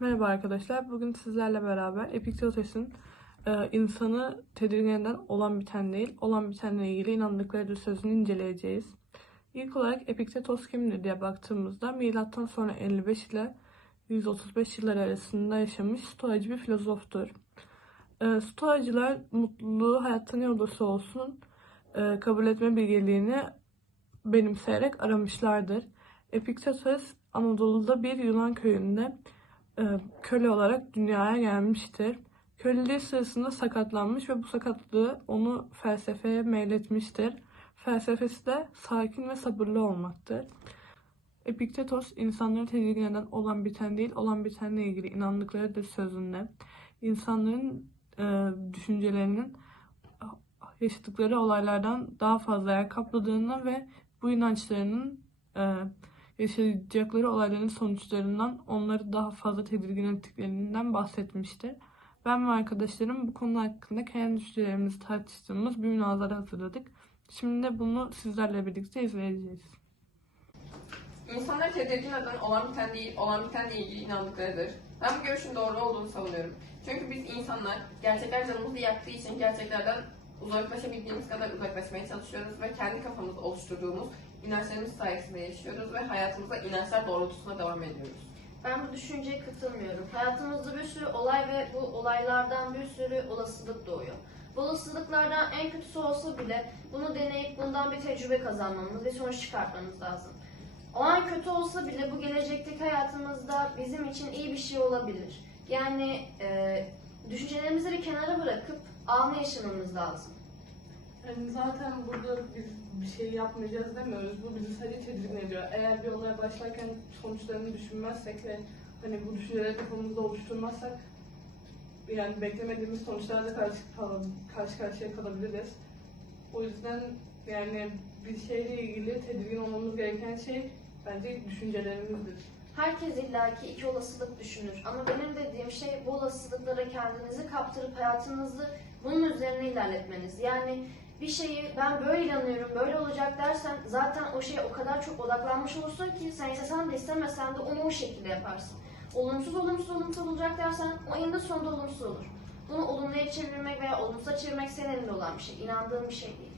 Merhaba arkadaşlar. Bugün sizlerle beraber Epiktetos'un e, insanı tedirgin eden olan biten değil, olan bitenle ilgili inandıkları sözünü inceleyeceğiz. İlk olarak Epiktetos kimdir diye baktığımızda milattan sonra 55 ile 135 yıllar arasında yaşamış Stoacı bir filozoftur. E, Stoacılar mutluluğu hayatta ne olursa olsun e, kabul etme bilgeliğini benimseyerek aramışlardır. Epiktetos Anadolu'da bir Yunan köyünde köle olarak dünyaya gelmiştir. Köleliği sırasında sakatlanmış ve bu sakatlığı onu felsefeye meyletmiştir. Felsefesi de sakin ve sabırlı olmaktır. Epiktetos insanları tedirgin eden olan biten değil, olan bitenle ilgili inandıklarıdır sözünde. İnsanların e, düşüncelerinin yaşadıkları olaylardan daha fazla yer kapladığını ve bu inançlarının e, yaşayacakları olayların sonuçlarından onları daha fazla tedirgin ettiklerinden bahsetmiştir. Ben ve arkadaşlarım bu konu hakkında kendi düşüncelerimizi tartıştığımız bir münazara hazırladık. Şimdi de bunu sizlerle birlikte izleyeceğiz. İnsanları tedirgin eden olan biten değil, olan bitenle ilgili inandıklarıdır. Ben bu görüşün doğru olduğunu savunuyorum. Çünkü biz insanlar gerçekler canımızı yaktığı için gerçeklerden uzaklaşabildiğimiz kadar uzaklaşmaya çalışıyoruz ve kendi kafamızda oluşturduğumuz inançlarımız sayesinde yaşıyoruz ve hayatımıza inançlar doğrultusunda devam ediyoruz. Ben bu düşünceye katılmıyorum. Hayatımızda bir sürü olay ve bu olaylardan bir sürü olasılık doğuyor. Bu olasılıklardan en kötüsü olsa bile bunu deneyip bundan bir tecrübe kazanmamız ve sonuç çıkartmamız lazım. O an kötü olsa bile bu gelecekteki hayatımızda bizim için iyi bir şey olabilir. Yani e, düşüncelerimizi bir kenara bırakıp anı yaşamamız lazım. Yani zaten burada biz bir şey yapmayacağız demiyoruz. Bu bizi sadece tedirgin ediyor. Eğer bir olay başlarken sonuçlarını düşünmezsek ve hani bu düşünceleri kafamızda oluşturmazsak yani beklemediğimiz sonuçlarla karşı, karşı karşıya kalabiliriz. O yüzden yani bir şeyle ilgili tedirgin olmamız gereken şey bence düşüncelerimizdir. Herkes illaki iki olasılık düşünür ama benim dediğim şey bu olasılıklara kendinizi kaptırıp hayatınızı bunun üzerine ilerletmeniz. Yani bir şeyi ben böyle inanıyorum, böyle olacak dersen zaten o şeye o kadar çok odaklanmış olursun ki sen istesen de istemesen de onu o şekilde yaparsın. Olumsuz olumsuz olumsuz olacak dersen o eninde sonunda olumsuz olur. Bunu olumluya çevirmek veya olumsuza çevirmek senin elinde olan bir şey, inandığın bir şey değil.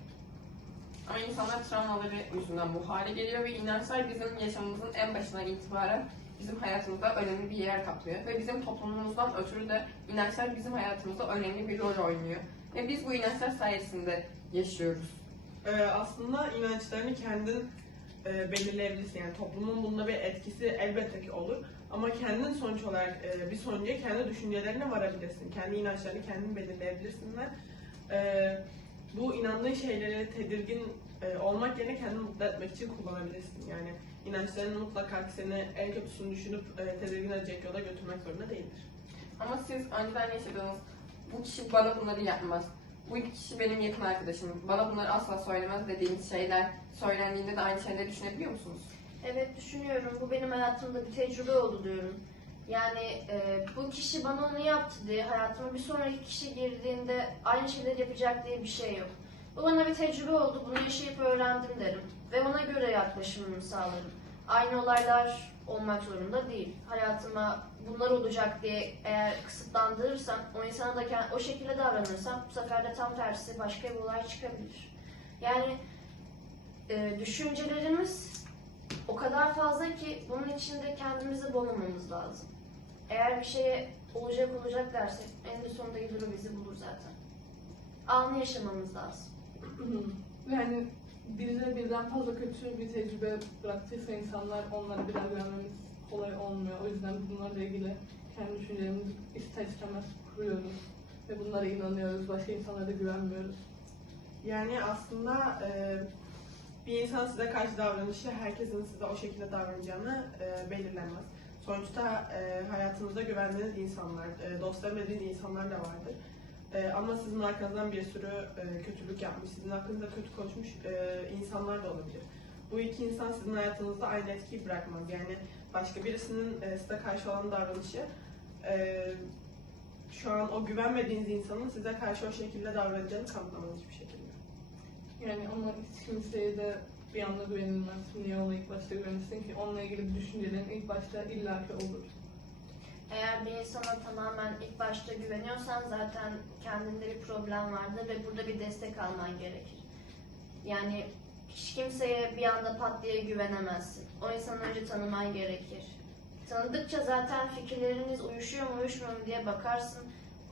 Ama insanlar travmaları yüzünden bu hale geliyor ve inançlar bizim yaşamımızın en başından itibaren bizim hayatımızda önemli bir yer kaplıyor. Ve bizim toplumumuzdan ötürü de inançlar bizim hayatımızda önemli bir rol oynuyor. Ve biz bu inançlar sayesinde yaşıyoruz. Ee, aslında inançlarını kendin e, belirleyebilirsin. Yani toplumun bunda bir etkisi elbette ki olur. Ama kendin sonuç olarak e, bir sonuca kendi düşüncelerine varabilirsin. Kendi inançlarını kendin belirleyebilirsin ve e, bu inandığın şeyleri tedirgin e, olmak yerine kendini mutlu etmek için kullanabilirsin. Yani inançların mutlaka seni en kötüsünü düşünüp e, tedirgin edecek yola götürmek zorunda değildir. Ama siz önceden yaşadığınız bu kişi bana bunları yapmaz. Bu kişi benim yakın arkadaşım. Bana bunları asla söylemez dediğiniz şeyler söylendiğinde de aynı şeyleri düşünebiliyor musunuz? Evet düşünüyorum. Bu benim hayatımda bir tecrübe oldu diyorum. Yani e, bu kişi bana onu yaptı diye hayatıma bir sonraki kişi girdiğinde aynı şeyleri yapacak diye bir şey yok. Bu bana bir tecrübe oldu. Bunu yaşayıp öğrendim derim. Ve ona göre yaklaşımımı sağlarım. Aynı olaylar olmak zorunda değil. Hayatıma bunlar olacak diye eğer kısıtlandırırsam, o insana da o şekilde davranırsam bu sefer de tam tersi başka bir olay çıkabilir. Yani e, düşüncelerimiz o kadar fazla ki bunun içinde kendimizi boğmamamız lazım. Eğer bir şeye olacak olacak dersek en sonunda gelir bizi bulur zaten. Anı yaşamamız lazım. Yani birine birden fazla kötü bir tecrübe bıraktıysa insanlar onlara bir daha güvenmemiz kolay olmuyor. O yüzden bunlarla ilgili kendi düşüncelerimizi ister istemez kuruyoruz. Ve bunlara inanıyoruz. Başka insanlara da güvenmiyoruz. Yani aslında e, bir insan size karşı davranışı herkesin size o şekilde davranacağını e, belirlenmez. Sonuçta e, hayatınızda güvendiğiniz insanlar, e, dostlarım dediğiniz insanlar da vardır. E, ama sizin arkanızdan bir sürü e, kötülük yapmış, sizin hakkınızda kötü konuşmuş e, insanlar da olabilir. Bu iki insan sizin hayatınızda aynı etkiyi bırakmaz. Yani başka birisinin e, size karşı olan davranışı e, şu an o güvenmediğiniz insanın size karşı o şekilde davranacağını kanıtlamaz hiçbir şekilde. Yani ama hiç kimseye de bir anda güvenilmez. Niye ona ilk başta güvenirsin ki? Onunla ilgili düşüncelerin ilk başta illaki olur. Eğer bir insana tamamen ilk başta güveniyorsan zaten kendinde bir problem vardır ve burada bir destek alman gerekir. Yani hiç kimseye bir anda pat diye güvenemezsin. O insanı önce tanıman gerekir. Tanıdıkça zaten fikirleriniz uyuşuyor mu uyuşmuyor mu diye bakarsın.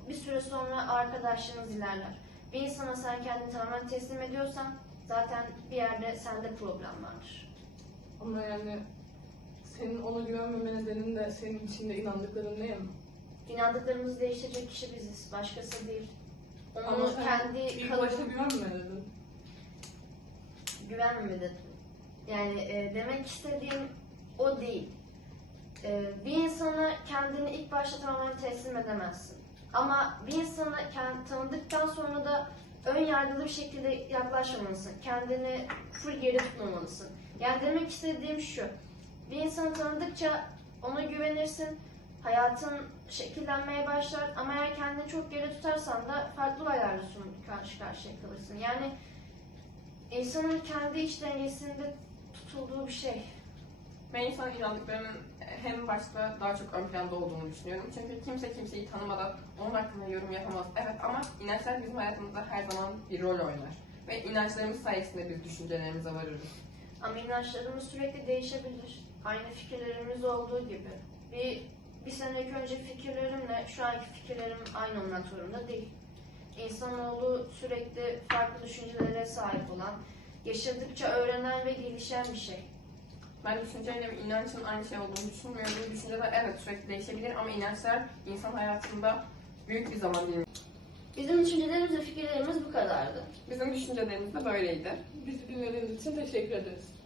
Bir süre sonra arkadaşlığınız ilerler. Bir insana sen kendini tamamen teslim ediyorsan zaten bir yerde sende problem vardır. Ama yani senin ona güvenmeme nedenin de senin içinde inandıkların ne? İnandıklarımızı değiştirecek kişi biziz. Başkası değil. Onu Ama sen kendi İlk kalıbı başta güvenme dedin. güvenme dedim. Yani e, demek istediğim o değil. E, bir insana kendini ilk başta tamamen teslim edemezsin. Ama bir insana kend, tanıdıktan sonra da ön yargılı bir şekilde yaklaşmamalısın. Kendini full geri tutmamalısın. Yani demek istediğim şu. Bir insanı tanıdıkça ona güvenirsin. Hayatın şekillenmeye başlar ama eğer kendini çok geri tutarsan da farklı olaylarla karşı karşıya kalırsın. Yani insanın kendi iç dengesinde tutulduğu bir şey. Ben insan inandıklarının hem başta daha çok ön planda olduğunu düşünüyorum. Çünkü kimse kimseyi tanımadan onun hakkında yorum yapamaz. Evet ama inançlar bizim hayatımızda her zaman bir rol oynar. Ve inançlarımız sayesinde biz düşüncelerimize varırız. Ama inançlarımız sürekli değişebilir. Aynı fikirlerimiz olduğu gibi. Bir, bir seneki önce fikirlerimle şu anki fikirlerim aynı olmak zorunda değil. İnsanoğlu sürekli farklı düşüncelere sahip olan, yaşadıkça öğrenen ve gelişen bir şey. Ben düşünceyle ve inancın aynı şey olduğunu düşünmüyorum. Düşünceler evet sürekli değişebilir ama inançlar insan hayatında büyük bir zaman dilimi. Bizim düşüncelerimiz ve fikirlerimiz bu kadardı. Bizim düşüncelerimiz de böyleydi. Bizi dinlediğiniz için teşekkür ederiz.